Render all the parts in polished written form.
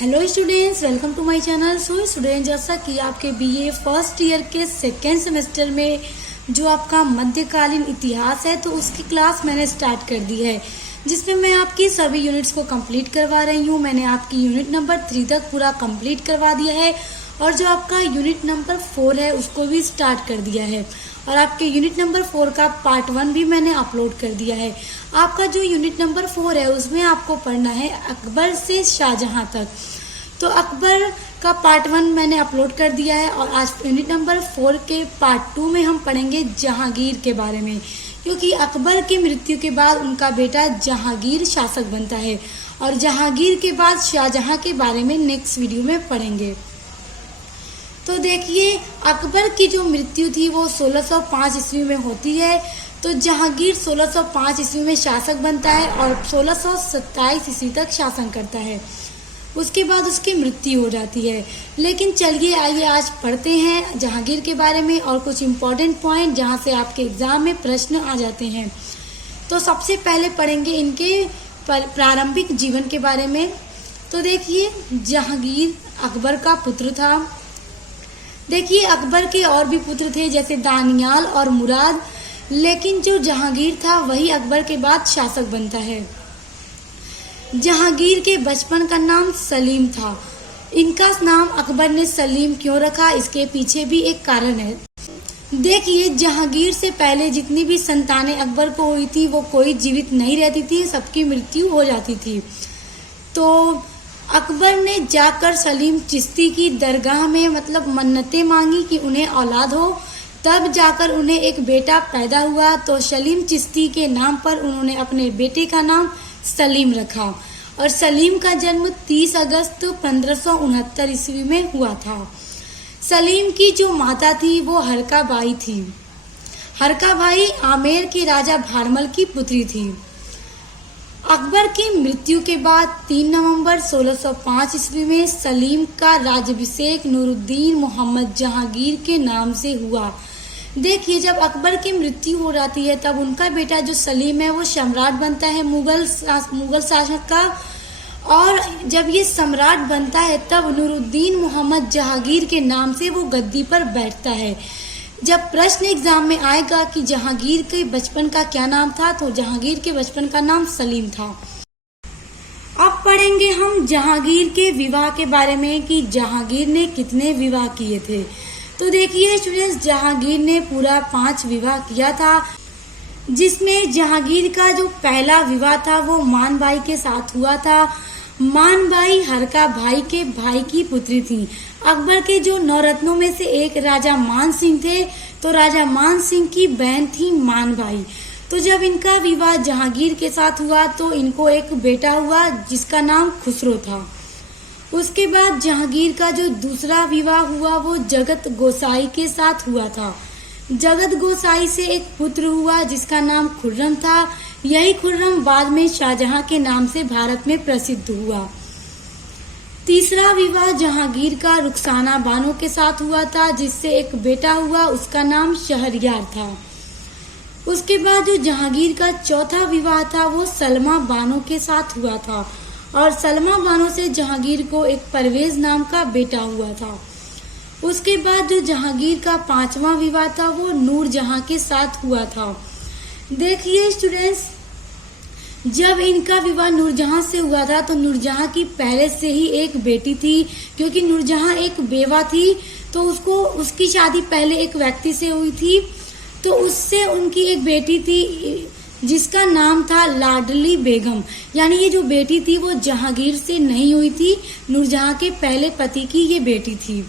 Hello students, welcome to my channel. So student, जैसा कि आपके बीए फर्स्ट ईयर के सेकेंड सेमेस्टर में जो आपका मध्यकालीन इतिहास है तो उसकी क्लास मैंने स्टार्ट कर दी है, जिसमें मैं आपकी सभी यूनिट्स को कंप्लीट करवा रही हूँ। मैंने आपकी यूनिट नंबर 3 तक पूरा कंप्लीट करवा दिया है और जो आपका यूनिट नंबर 4 है उसको भी स्टार्ट कर दिया है और आपके यूनिट नंबर 4 का पार्ट 1 भी मैंने अपलोड कर दिया है। आपका जो यूनिट नंबर 4 है उसमें आपको पढ़ना है अकबर से शाहजहां तक। तो अकबर का पार्ट 1 मैंने अपलोड कर दिया है और आज यूनिट नंबर 4 के पार्ट 2 में हम पढ़ेंगे जहांगीर के बारे में, क्योंकि अकबर की मृत्यु के बाद उनका बेटा जहांगीर शासक बनता है और जहांगीर के बाद शाहजहां के बारे में नेक्स्ट वीडियो में पढ़ेंगे। तो देखिए, अकबर की जो मृत्यु थी वो 1605 ईस्वी में होती है। तो जहांगीर 1605 ईस्वी में शासक बनता है और 1627 ईस्वी तक शासन करता है। उसके बाद उसकी मृत्यु हो जाती है। लेकिन चलिए आइए आज पढ़ते हैं जहांगीर के बारे में और कुछ इम्पोर्टेंट पॉइंट जहां से आपके एग्जाम में प्रश्न आ जाते हैं। तो सबसे पहले पढ़ेंगे इनके प्रारंभिक जीवन के बारे में। तो देखिए, जहांगीर अकबर का पुत्र था। देखिए, अकबर के और भी पुत्र थे जैसे दानियाल और मुराद, लेकिन जो जहांगीर था वही अकबर के बाद शासक बनता है। जहांगीर के बचपन का नाम सलीम था। इनका नाम अकबर ने सलीम क्यों रखा, इसके पीछे भी एक कारण है। देखिए, जहांगीर से पहले जितनी भी संतानें अकबर को हुई थी वो कोई जीवित नहीं रहती थी, सबकी मृत्यु हो जाती थी। तो अकबर ने जाकर सलीम चिश्ती की दरगाह में मन्नतें मांगी कि उन्हें औलाद हो, तब जाकर उन्हें एक बेटा पैदा हुआ। तो सलीम चिश्ती के नाम पर उन्होंने अपने बेटे का नाम सलीम रखा और सलीम का जन्म 30 अगस्त 1569 ईस्वी में हुआ था। सलीम की जो माता थी वो हरका बाई थी। हरका बाई आमेर के राजा भारमल की पुत्री थी। अकबर की मृत्यु के बाद 3 नवंबर 1605 ईस्वी में सलीम का राज्याभिषेक नूरुद्दीन मोहम्मद जहांगीर के नाम से हुआ। देखिए, जब अकबर की मृत्यु हो जाती है तब उनका बेटा जो सलीम है वो सम्राट बनता है मुगल शासक का, और जब ये सम्राट बनता है तब नूरुद्दीन मोहम्मद जहांगीर के नाम से वो गद्दी पर बैठता है। जब प्रश्न एग्जाम में आएगा कि जहांगीर के बचपन का क्या नाम था, तो जहांगीर के बचपन का नाम सलीम था। अब पढ़ेंगे हम जहांगीर के विवाह के बारे में कि जहांगीर ने कितने विवाह किए थे। तो देखिए स्टूडेंट्स, जहांगीर ने पूरा 5 विवाह किया था, जिसमें जहांगीर का जो पहला विवाह था वो मानबाई के साथ हुआ था। मानबाई हरका भाई के भाई की पुत्री थी। अकबर के जो 9 रत्नों में से एक राजा मान सिंह थे, तो राजा मान सिंह की बहन थी मानबाई। तो जब इनका विवाह जहांगीर के साथ हुआ तो इनको एक बेटा हुआ जिसका नाम खुसरो था। उसके बाद जहांगीर का जो दूसरा विवाह हुआ वो जगत गोसाई के साथ हुआ था। जगत गोसाई से एक पुत्र हुआ जिसका नाम खुर्रम था। यही खुर्रम बाद में शाहजहां के नाम से भारत में प्रसिद्ध हुआ। तीसरा विवाह जहांगीर का रुखसाना बानो के साथ हुआ था, जिससे एक बेटा हुआ, उसका नाम शहरयार था। उसके बाद जो जहांगीर का चौथा विवाह था वो सलमा बानो के साथ हुआ था और सलमा बानो से जहांगीर को एक परवेज नाम का बेटा हुआ था। उसके बाद जो जहांगीर का 5वां विवाह था वो नूरजहां के साथ हुआ था। देखिए स्टूडेंट्स, जब इनका विवाह नूरजहां से हुआ था तो नूरजहां की पहले से ही एक बेटी थी, क्योंकि नूरजहां एक बेवा थी तो उसकी शादी पहले एक व्यक्ति से हुई थी। तो उससे उनकी एक बेटी थी जिसका नाम था लाडली बेगम। यानी ये जो बेटी थी वो जहांगीर से नहीं हुई थी, नूरजहां के पहले पति की ये बेटी थी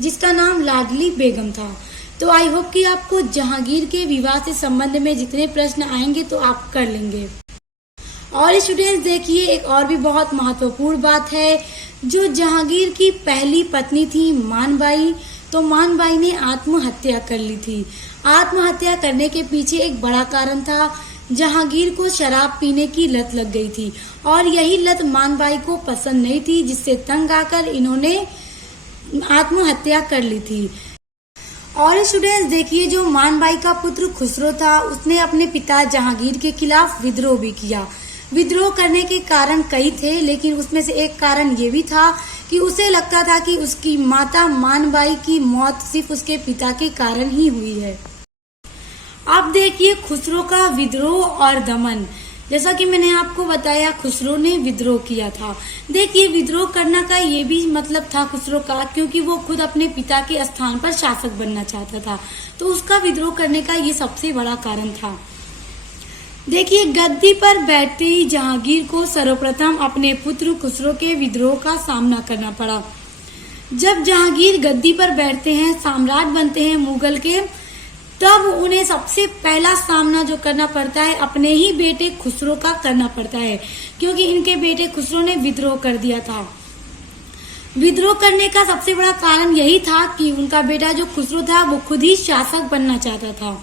जिसका नाम लाडली बेगम था। तो आई होप कि आपको जहांगीर के विवाह से संबंध में जितने प्रश्न आएंगे तो आप कर लेंगे। और स्टूडेंट्स देखिए, एक और भी बहुत महत्वपूर्ण बात है, जो जहांगीर की पहली पत्नी थी मानबाई, तो मानबाई ने आत्महत्या कर ली थी। आत्महत्या करने के पीछे एक बड़ा कारण था, जहांगीर को शराब पीने की लत लग गई थी और यही लत मानबाई को पसंद नहीं थी, जिससे तंग आकर इन्होंने आत्महत्या कर ली थी। और स्टूडेंट्स देखिए, जो मानबाई का पुत्र खुसरो था उसने अपने पिता जहांगीर के खिलाफ विद्रोह भी किया। विद्रोह करने के कारण कई थे, लेकिन उसमें से एक कारण ये भी था कि उसे लगता था कि उसकी माता मानबाई की मौत सिर्फ उसके पिता के कारण ही हुई है। अब देखिए खुसरो का विद्रोह और दमन। जैसा कि मैंने आपको बताया, खुसरो ने विद्रोह किया था। देखिए विद्रोह करना का ये भी मतलब था खुसरो का, क्योंकि वो खुद अपने पिता के स्थान पर शासक बनना चाहता था, तो उसका विद्रोह करने का ये सबसे बड़ा कारण था। देखिए गद्दी पर बैठते ही जहांगीर को सर्वप्रथम अपने पुत्र खुसरो के विद्रोह का सामना करना पड़ा। जब जहांगीर गद्दी पर बैठते हैं, सम्राट बनते हैं मुगल के, तब उन्हें सबसे पहला सामना जो करना पड़ता है अपने ही बेटे खुसरो का करना पड़ता है, क्योंकि इनके बेटे खुसरो ने विद्रोह कर दिया था। विद्रोह करने का सबसे बड़ा कारण यही था कि उनका बेटा जो खुसरो था वो खुद ही शासक बनना चाहता था।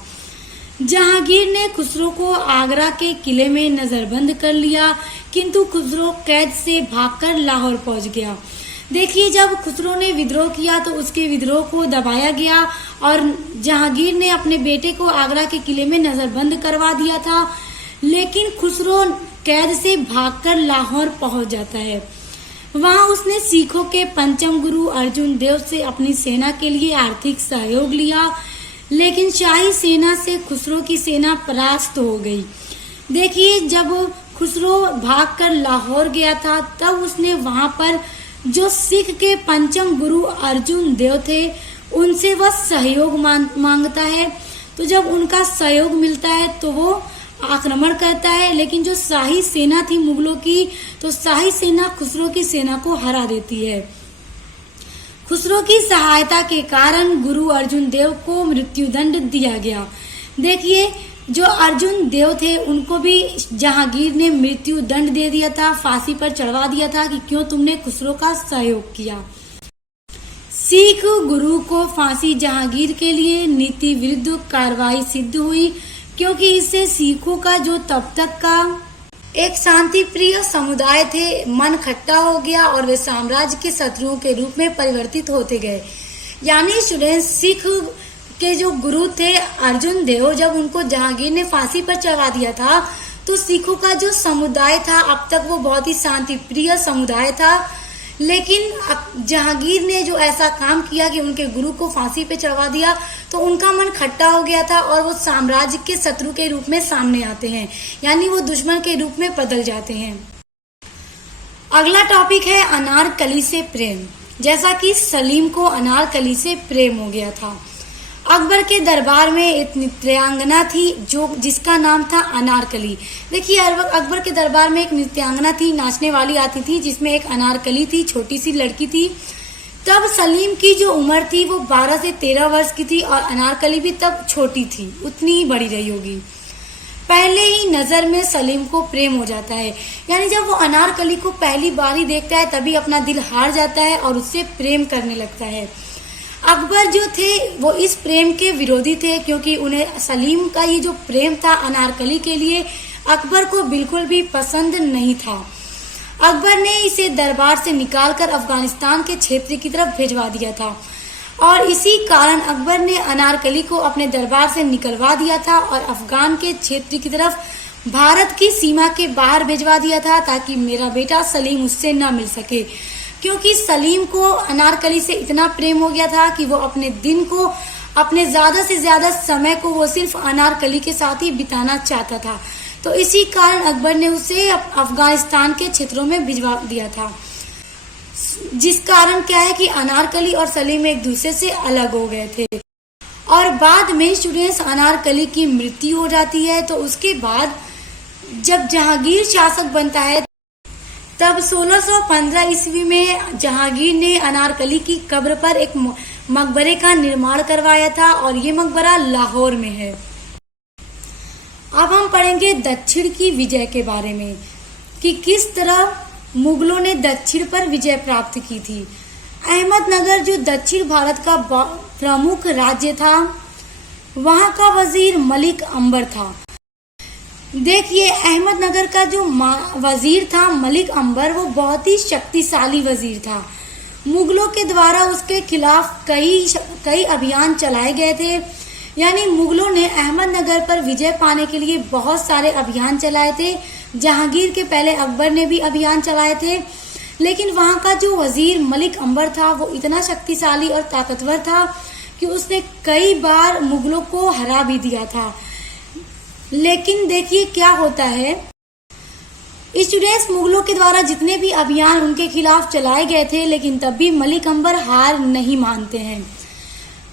जहांगीर ने खुसरो को आगरा के किले में नजरबंद कर लिया, किंतु खुसरो कैद से भागकर लाहौर पहुंच गया। देखिए जब खुसरो ने विद्रोह किया तो उसके विद्रोह को दबाया गया और जहांगीर ने अपने बेटे को आगरा के किले में नजरबंद करवा दिया था, लेकिन खुसरो कैद से भागकर लाहौर पहुंच जाता है। वहां उसने सिखों के पंचम गुरु अर्जुन देव से अपनी सेना के लिए आर्थिक सहयोग लिया, लेकिन शाही सेना से खुसरो की सेना परास्त हो गई। देखिए जब खुसरो भागकर लाहौर गया था, तब उसने वहां पर जो सिख के पंचम गुरु अर्जुन देव थे उनसे वह सहयोग मांगता है। तो जब उनका सहयोग मिलता है तो वो आक्रमण करता है, लेकिन जो शाही सेना थी मुगलों की, तो शाही सेना खुसरो की सेना को हरा देती है। खुसरो की सहायता के कारण गुरु अर्जुन देव को मृत्युदंड दिया गया। देखिए जो अर्जुन देव थे उनको भी जहांगीर ने मृत्यु दंड दे दिया था, फांसी पर चढ़वा दिया था कि क्यों तुमने खुसरो का सहयोग किया। सिख गुरु को फांसी जहांगीर के लिए नीति विरुद्ध कार्रवाई सिद्ध हुई, क्योंकि इससे सिखों का जो तब तक का एक शांति प्रिय समुदाय थे, मन खट्टा हो गया और वे साम्राज्य के शत्रुओं के रूप में परिवर्तित होते गए। यानी स्टूडेंट सिख के जो गुरु थे अर्जुन देव, जब उनको जहांगीर ने फांसी पर चढ़ा दिया था, तो सिखों का जो समुदाय था अब तक वो बहुत ही शांति प्रिय समुदाय था, लेकिन जहांगीर ने जो ऐसा काम किया कि उनके गुरु को फांसी पे चढ़वा दिया, तो उनका मन खट्टा हो गया था और वो साम्राज्य के शत्रु के रूप में सामने आते हैं, यानी वो दुश्मन के रूप में बदल जाते हैं। अगला टॉपिक है अनारकली से प्रेम। जैसा कि सलीम को अनारकली से प्रेम हो गया था। अकबर के दरबार में एक नृत्यांगना थी जिसका नाम था अनारकली। देखिए अकबर के दरबार में एक नृत्यांगना थी, नाचने वाली आती थी, जिसमें एक अनारकली थी, छोटी सी लड़की थी। तब सलीम की जो उम्र थी वो 12 से 13 वर्ष की थी और अनारकली भी तब छोटी थी, उतनी ही बड़ी रही होगी। पहले ही नजर में सलीम को प्रेम हो जाता है, यानी जब वो अनारकली को पहली बार ही देखता है तभी अपना दिल हार जाता है और उससे प्रेम करने लगता है। अकबर जो थे वो इस प्रेम के विरोधी थे, क्योंकि उन्हें सलीम का ये जो प्रेम था अनारकली के लिए अकबर को बिल्कुल भी पसंद नहीं था। अकबर ने इसे दरबार से निकालकर अफगानिस्तान के क्षेत्र की तरफ भिजवा दिया था और इसी कारण अकबर ने अनारकली को अपने दरबार से निकलवा दिया था और अफगान के क्षेत्र की तरफ भारत की सीमा के बाहर भिजवा दिया था, ताकि मेरा बेटा सलीम उससे न मिल सके। क्योंकि सलीम को अनारकली से इतना प्रेम हो गया था कि वो अपने दिन को, अपने ज्यादा से ज्यादा समय को वो सिर्फ अनारकली के साथ ही बिताना चाहता था। तो इसी कारण अकबर ने उसे अफगानिस्तान के क्षेत्रों में भिजवा दिया था, जिस कारण क्या है कि अनारकली और सलीम एक दूसरे से अलग हो गए थे। और बाद में स्टूडेंट्स अनारकली की मृत्यु हो जाती है। तो उसके बाद जब जहांगीर शासक बनता है, तब 1615 ईस्वी में जहांगीर ने अनारकली की कब्र पर एक मकबरे का निर्माण करवाया था और ये मकबरा लाहौर में है। अब हम पढ़ेंगे दक्षिण की विजय के बारे में कि किस तरह मुगलों ने दक्षिण पर विजय प्राप्त की थी। अहमदनगर जो दक्षिण भारत का प्रमुख राज्य था, वहां का वजीर मलिक अंबर था। देखिए अहमदनगर का जो वजीर था मलिक अंबर, वो बहुत ही शक्तिशाली वजीर था। मुगलों के द्वारा उसके खिलाफ कई अभियान चलाए गए थे, यानी मुगलों ने अहमदनगर पर विजय पाने के लिए बहुत सारे अभियान चलाए थे, जहांगीर के पहले अकबर ने भी अभियान चलाए थे, लेकिन वहां का जो वजीर मलिक अंबर था वो इतना शक्तिशाली और ताकतवर था कि उसने कई बार मुगलों को हरा भी दिया था। लेकिन देखिए क्या होता है, स्टूडेंट्स, मुगलों के द्वारा जितने भी अभियान उनके खिलाफ चलाए गए थे, लेकिन तब भी मलिक अंबर हार नहीं मानते हैं।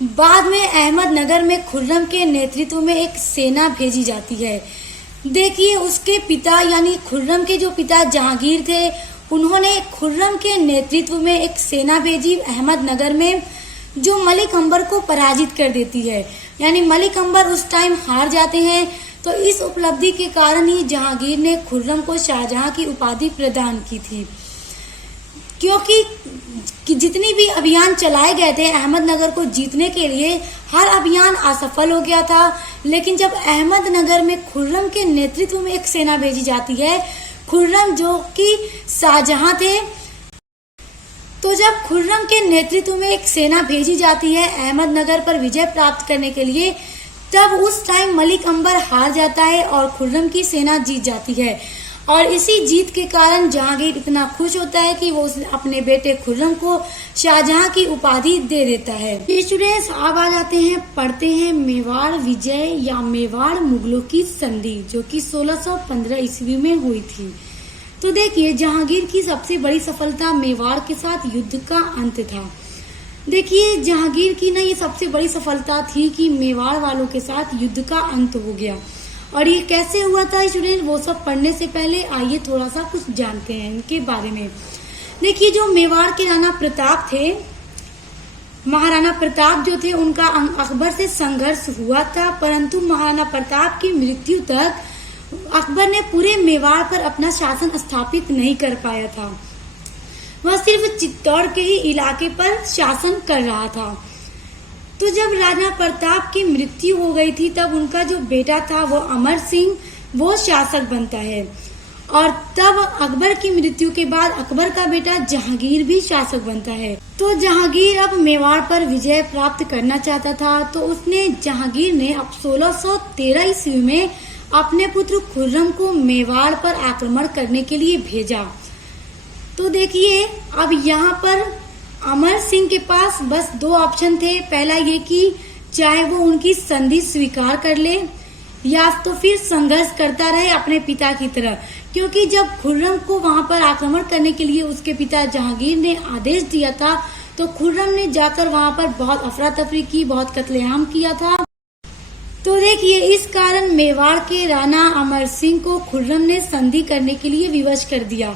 बाद में अहमदनगर में खुर्रम के नेतृत्व में एक सेना भेजी जाती है। देखिए उसके पिता यानी खुर्रम के जो पिता जहांगीर थे, उन्होंने खुर्रम के नेतृत्व में एक सेना भेजी अहमदनगर में, जो मलिक अंबर को पराजित कर देती है। यानी मलिक अंबर उस टाइम हार जाते हैं। तो इस उपलब्धि के कारण ही जहांगीर ने खुर्रम को शाहजहां की उपाधि प्रदान की थी, क्योंकि जितनी भी अभियान चलाए गए थे अहमदनगर को जीतने के लिए, हर अभियान असफल हो गया था। लेकिन जब अहमदनगर में खुर्रम के नेतृत्व में एक सेना भेजी जाती है, खुर्रम जो कि शाहजहां थे, तो जब खुर्रम के नेतृत्व में एक सेना भेजी जाती है अहमदनगर पर विजय प्राप्त करने के लिए, तब उस टाइम मलिक अंबर हार जाता है और खुर्रम की सेना जीत जाती है। और इसी जीत के कारण जहांगीर इतना खुश होता है कि वो अपने बेटे खुर्रम को शाहजहां की उपाधि दे देता है। स्टूडेंट्स, अब आ जाते हैं, पढ़ते हैं मेवाड़ विजय या मेवाड़ मुगलों की संधि, जो कि 1615 ईस्वी में हुई थी। तो देखिए जहांगीर की सबसे बड़ी सफलता मेवाड़ के साथ युद्ध का अंत था। देखिए जहांगीर की ना ये सबसे बड़ी सफलता थी कि मेवाड़ वालों के साथ युद्ध का अंत हो गया। और ये कैसे हुआ था स्टूडेंट, वो सब पढ़ने से पहले आइए थोड़ा सा कुछ जानते हैं इनके बारे में। देखिए जो मेवाड़ के राणा प्रताप थे, महाराणा प्रताप जो थे, उनका अकबर से संघर्ष हुआ था, परंतु महाराणा प्रताप की मृत्यु तक अकबर ने पूरे मेवाड़ पर अपना शासन स्थापित नहीं कर पाया था। वह सिर्फ चित्तौड़ के ही इलाके पर शासन कर रहा था। तो जब राणा प्रताप की मृत्यु हो गई थी, तब उनका जो बेटा था वो अमर सिंह, वो शासक बनता है। और तब अकबर की मृत्यु के बाद अकबर का बेटा जहांगीर भी शासक बनता है। तो जहांगीर अब मेवाड़ पर विजय प्राप्त करना चाहता था, तो जहांगीर ने अब 1613 ईस्वी में अपने पुत्र खुर्रम को मेवाड़ पर आक्रमण करने के लिए भेजा। तो देखिए अब यहाँ पर अमर सिंह के पास बस दो ऑप्शन थे। पहला ये कि चाहे वो उनकी संधि स्वीकार कर ले या तो फिर संघर्ष करता रहे अपने पिता की तरह, क्योंकि जब खुर्रम को वहां पर आक्रमण करने के लिए उसके पिता जहांगीर ने आदेश दिया था, तो खुर्रम ने जाकर वहां पर बहुत अफरा तफरी की, बहुत कत्लेआम किया था। तो देखिए इस कारण मेवाड़ के राणा अमर सिंह को खुर्रम ने संधि करने के लिए विवश कर दिया।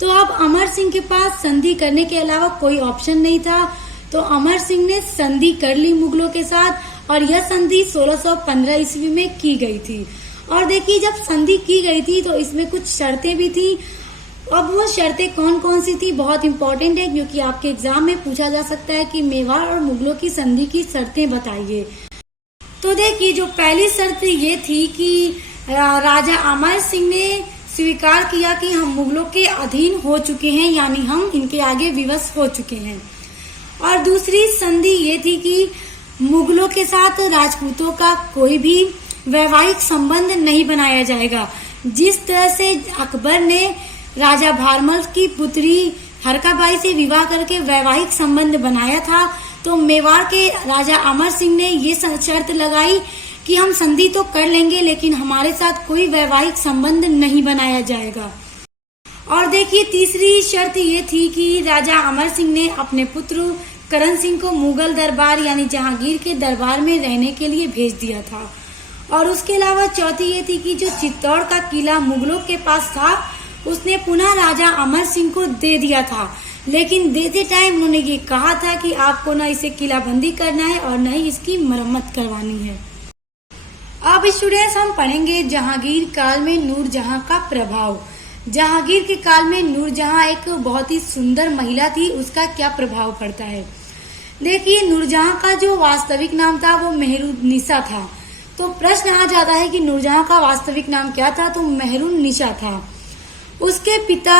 तो अब अमर सिंह के पास संधि करने के अलावा कोई ऑप्शन नहीं था, तो अमर सिंह ने संधि कर ली मुगलों के साथ, और यह संधि 1615 ईस्वी में की गई थी। और देखिए जब संधि की गई थी तो इसमें कुछ शर्तें भी थी। अब वो शर्तें कौन कौन सी थी, बहुत इंपॉर्टेंट है, क्योंकि आपके एग्जाम में पूछा जा सकता है कि मेवाड़ और मुगलों की संधि की शर्तें बताइए। तो देखिए जो पहली शर्त ये थी कि राजा अमर सिंह ने स्वीकार किया कि हम मुगलों के अधीन हो चुके हैं, यानी हम इनके आगे विवश हो चुके हैं। और दूसरी संधि ये थी कि मुगलों के साथ राजपूतों का कोई भी वैवाहिक संबंध नहीं बनाया जाएगा। जिस तरह से अकबर ने राजा भारमल की पुत्री हरकाबाई से विवाह करके वैवाहिक संबंध बनाया था, तो मेवाड़ के राजा अमर सिंह ने ये शर्त लगाई कि हम संधि तो कर लेंगे, लेकिन हमारे साथ कोई वैवाहिक संबंध नहीं बनाया जाएगा। और देखिए तीसरी शर्त ये थी कि राजा अमर सिंह ने अपने पुत्र करण सिंह को मुगल दरबार यानी जहांगीर के दरबार में रहने के लिए भेज दिया था। और उसके अलावा चौथी ये थी कि जो चित्तौड़ का किला मुगलों के पास था, उसने पुनः राजा अमर सिंह को दे दिया था, लेकिन देते टाइम उन्होंने ये कहा था कि आपको न इसे किलाबंदी करना है और न ही इसकी मरम्मत करवानी है। अब स्टूडेंट्स हम पढ़ेंगे जहांगीर काल में नूरजहां का प्रभाव। जहांगीर के काल में नूरजहां एक बहुत ही सुंदर महिला थी, उसका क्या प्रभाव पड़ता है। देखिए नूरजहां का जो वास्तविक नाम था वो मेहरुन्निसा था। तो प्रश्न आ जाता है कि नूरजहां का वास्तविक नाम क्या था, तो मेहरुन्निसा था। उसके पिता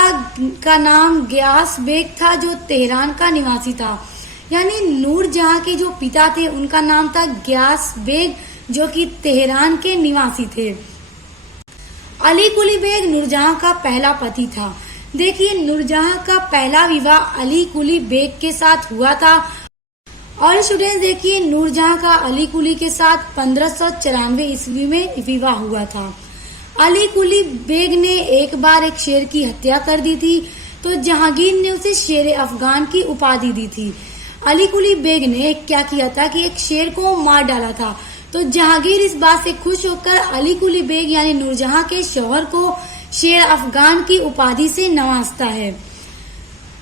का नाम गियास बेग था, जो तेहरान का निवासी था। यानी नूरजहां के जो पिता थे उनका नाम था गियास बेग, जो कि तेहरान के निवासी थे। अली कुली बेग नूरजहां का पहला पति था। देखिए, नूरजहां का पहला विवाह अली कुली बेग के साथ हुआ था। और स्टूडेंट्स देखिए, नूरजहां का अली कुली के साथ 1594 ईस्वी में विवाह हुआ था। अली कुली बेग ने एक बार एक शेर की हत्या कर दी थी, तो जहांगीर ने उसे शेर अफगान की उपाधि दी थी। अली कुली बेग ने क्या किया था कि एक शेर को मार डाला था, तो जहांगीर इस बात से खुश होकर अली कुली बेग यानी नूरजहां के शौहर को शेर अफगान की उपाधि से नवाजता है।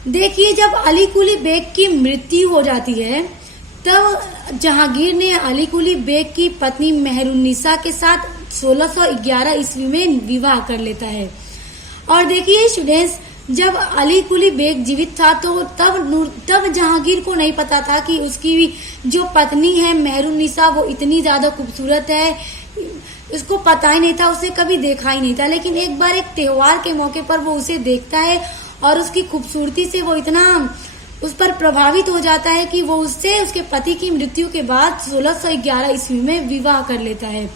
देखिए, जब अली कुली बेग की मृत्यु हो जाती है, तब जहांगीर ने अली कुली बेग की पत्नी मेहरुन्निसा के साथ 1611 ईस्वी में विवाह कर लेता है। और देखिए स्टूडेंट्स, जब अली कुली बेग जीवित था तो तब जहांगीर को नहीं पता था कि उसकी जो पत्नी है मेहरुन्निसा वो इतनी ज्यादा खूबसूरत है। उसको पता ही नहीं था, उसे कभी देखा ही नहीं था। लेकिन एक बार एक त्योहार के मौके पर वो उसे देखता है और उसकी खूबसूरती से वो इतना उस पर प्रभावित हो जाता है कि वो उससे उसके पति की मृत्यु के बाद 1611 ईस्वी में विवाह कर लेता है।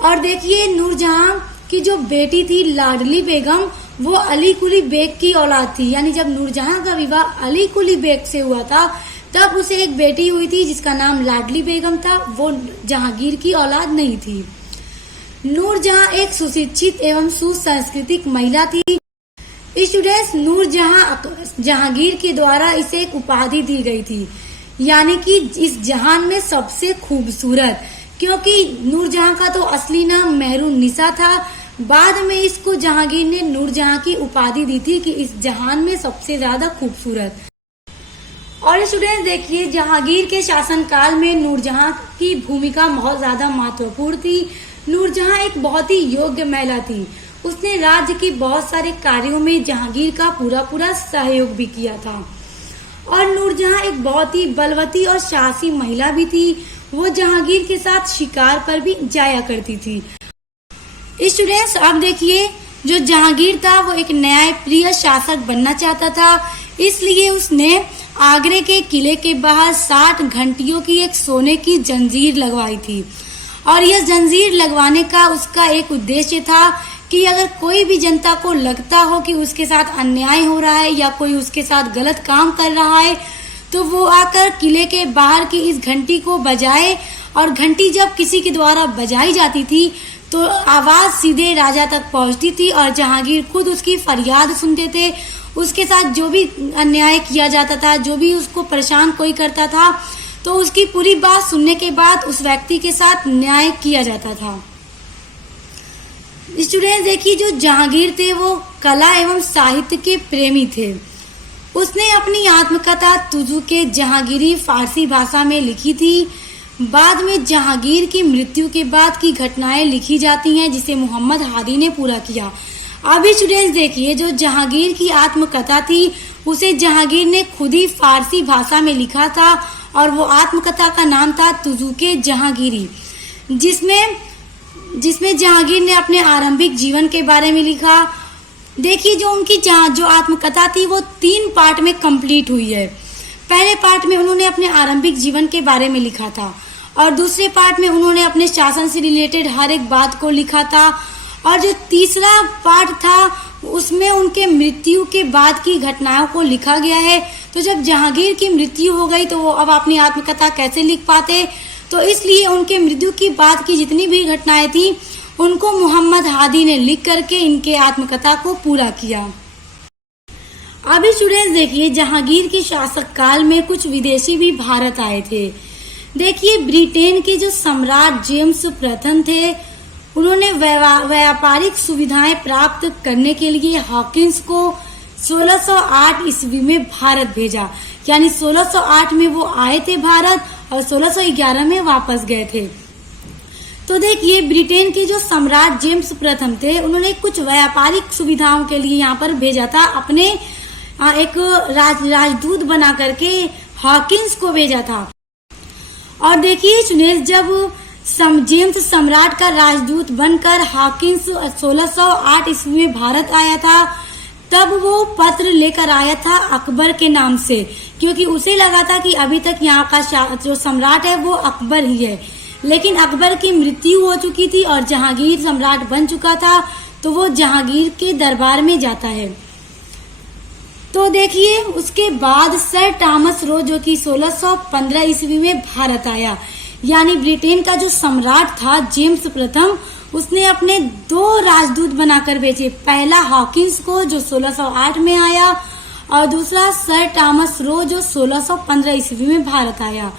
और देखिए, नूरजहां की जो बेटी थी लाडली बेगम, वो अली कुली बेग की औलाद थी। यानी जब नूरजहां का विवाह अली कुली बेग से हुआ था, तब उसे एक बेटी हुई थी जिसका नाम लाडली बेगम था। वो जहांगीर की औलाद नहीं थी। नूरजहां एक सुशिक्षित एवं सुसंस्कृतिक महिला थी। स्टूडेंट्स, नूरजहां जहांगीर के द्वारा इसे एक उपाधि दी गई थी, यानी कि इस जहान में सबसे खूबसूरत, क्योंकि नूरजहां का तो असली नाम मेहरुन्निसा था। बाद में इसको जहांगीर ने नूरजहां की उपाधि दी थी कि इस जहान में सबसे ज्यादा खूबसूरत। और स्टूडेंट्स देखिए, जहांगीर के शासनकाल में नूरजहां की भूमिका बहुत ज्यादा महत्वपूर्ण थी। नूरजहां एक बहुत ही योग्य महिला थी। उसने राज्य के बहुत सारे कार्यों में जहांगीर का पूरा सहयोग भी किया था। और नूरजहां एक बहुत ही बलवती और साहसी महिला भी थी। वो जहांगीर के साथ शिकार पर भी जाया करती थी। स्टूडेंट्स, अब देखिए, जो जहांगीर था वो एक न्यायप्रिय शासक बनना चाहता था, इसलिए उसने आगरे के किले के बाहर 60 घंटियों की एक सोने की जंजीर लगवाई थी। और यह जंजीर लगवाने का उसका एक उद्देश्य था कि अगर कोई भी जनता को लगता हो कि उसके साथ अन्याय हो रहा है या कोई उसके साथ गलत काम कर रहा है, तो वो आकर किले के बाहर की इस घंटी को बजाए। और घंटी जब किसी के द्वारा बजाई जाती थी तो आवाज सीधे राजा तक पहुंचती थी और जहांगीर खुद उसकी फरियाद सुनते थे। उसके साथ जो भी अन्याय किया जाता था, जो भी उसको परेशान कोई करता था, तो उसकी पूरी बात सुनने के बाद उस व्यक्ति के साथ न्याय किया जाता था। स्टूडेंट्स देखिए, जो जहांगीर थे वो कला एवं साहित्य के प्रेमी थे। उसने अपनी आत्मकथा तुजू के जहांगीरी फारसी भाषा में लिखी थी। बाद में जहांगीर की मृत्यु के बाद की घटनाएं लिखी जाती हैं, जिसे मोहम्मद हादी ने पूरा किया। अभी स्टूडेंट्स देखिए, जो जहांगीर की आत्मकथा थी उसे जहांगीर ने खुद ही फारसी भाषा में लिखा था और वो आत्मकथा का नाम था तुजुके जहांगीरी, जिसमें जहांगीर ने अपने आरंभिक जीवन के बारे में लिखा। देखिए, जो उनकी जो आत्मकथा थी वो 3 पार्ट में कंप्लीट हुई है। पहले पार्ट में उन्होंने अपने आरंभिक जीवन के बारे में लिखा था और दूसरे पार्ट में उन्होंने अपने शासन से रिलेटेड हर एक बात को लिखा था। और जो तीसरा पार्ट था उसमें उनके मृत्यु के बाद की घटनाओं को लिखा गया है। तो जब जहांगीर की मृत्यु हो गई तो वो अब अपनी आत्मकथा कैसे लिख पाते, तो इसलिए उनके मृत्यु की बाद की जितनी भी घटनाएं थी उनको मोहम्मद हादी ने लिख करके इनके आत्मकथा को पूरा किया। अभी स्टूडेंट्स देखिए, जहांगीर के शासक काल में कुछ विदेशी भी भारत आए थे। देखिए, ब्रिटेन के जो सम्राट जेम्स प्रथम थे, उन्होंने व्यापारिक सुविधाएं प्राप्त करने के लिए हॉकिंस को 1608 ईस्वी में भारत भेजा। यानी 1608 में वो आए थे भारत और 1611 में वापस गए थे। तो देखिए, ब्रिटेन के जो सम्राट जेम्स प्रथम थे, उन्होंने कुछ व्यापारिक सुविधाओं के लिए यहाँ पर भेजा था। अपने एक राजदूत बना करके हॉकिंस को भेजा था। और देखिए सुनील, जब जेम्स सम्राट का राजदूत बनकर हॉकिंस 1608 ईस्वी में भारत आया था, तब वो पत्र लेकर आया था अकबर के नाम से, क्योंकि उसे लगा था कि अभी तक यहाँ का जो सम्राट है वो अकबर ही है। लेकिन अकबर की मृत्यु हो चुकी थी और जहांगीर सम्राट बन चुका था। तो वो जहांगीर के दरबार में जाता है। तो देखिए उसके बाद सर टॉमस रो जो कि 1615 ईस्वी में भारत आया, यानी ब्रिटेन का जो सम्राट था जेम्स प्रथम, उसने अपने 2 राजदूत बनाकर भेजे। पहला हॉकिंस को जो 1608 में आया और दूसरा सर टॉमस रो जो 1615 ईस्वी में भारत आया।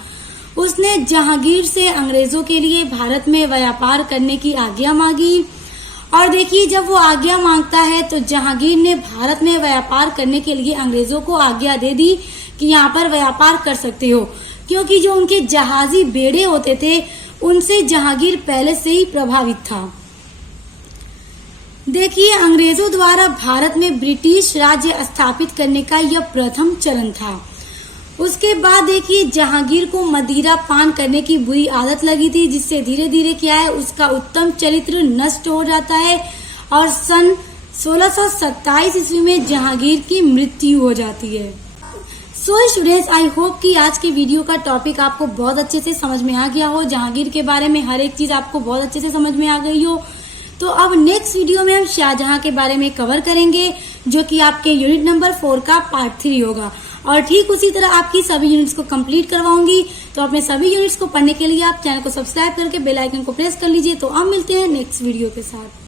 उसने जहांगीर से अंग्रेजों के लिए भारत में व्यापार करने की आज्ञा मांगी। और देखिए जब वो आज्ञा मांगता है तो जहांगीर ने भारत में व्यापार करने के लिए अंग्रेजों को आज्ञा दे दी कि यहाँ पर व्यापार कर सकते हो, क्योंकि जो उनके जहाजी बेड़े होते थे उनसे जहांगीर पहले से ही प्रभावित था। देखिए अंग्रेजों द्वारा भारत में ब्रिटिश राज्य स्थापित करने का यह प्रथम चरण था। उसके बाद देखिए जहांगीर को मदिरा पान करने की बुरी आदत लगी थी, जिससे धीरे धीरे क्या है उसका उत्तम चरित्र नष्ट हो जाता है और सन 1627 ईस्वी में जहांगीर की मृत्यु हो जाती है। सो स्टूडेंट्स, आई होप कि आज के वीडियो का टॉपिक आपको बहुत अच्छे से समझ में आ गया हो। जहांगीर के बारे में हर एक चीज आपको बहुत अच्छे से समझ में आ गई हो। तो अब नेक्स्ट वीडियो में हम शाहजहां के बारे में कवर करेंगे, जो कि आपके यूनिट नंबर 4 का पार्ट 3 होगा। और ठीक उसी तरह आपकी सभी यूनिट्स को कंप्लीट करवाऊंगी। तो अपने सभी यूनिट्स को पढ़ने के लिए आप चैनल को सब्सक्राइब करके बेल आइकन को प्रेस कर लीजिए। तो अब मिलते हैं नेक्स्ट वीडियो के साथ।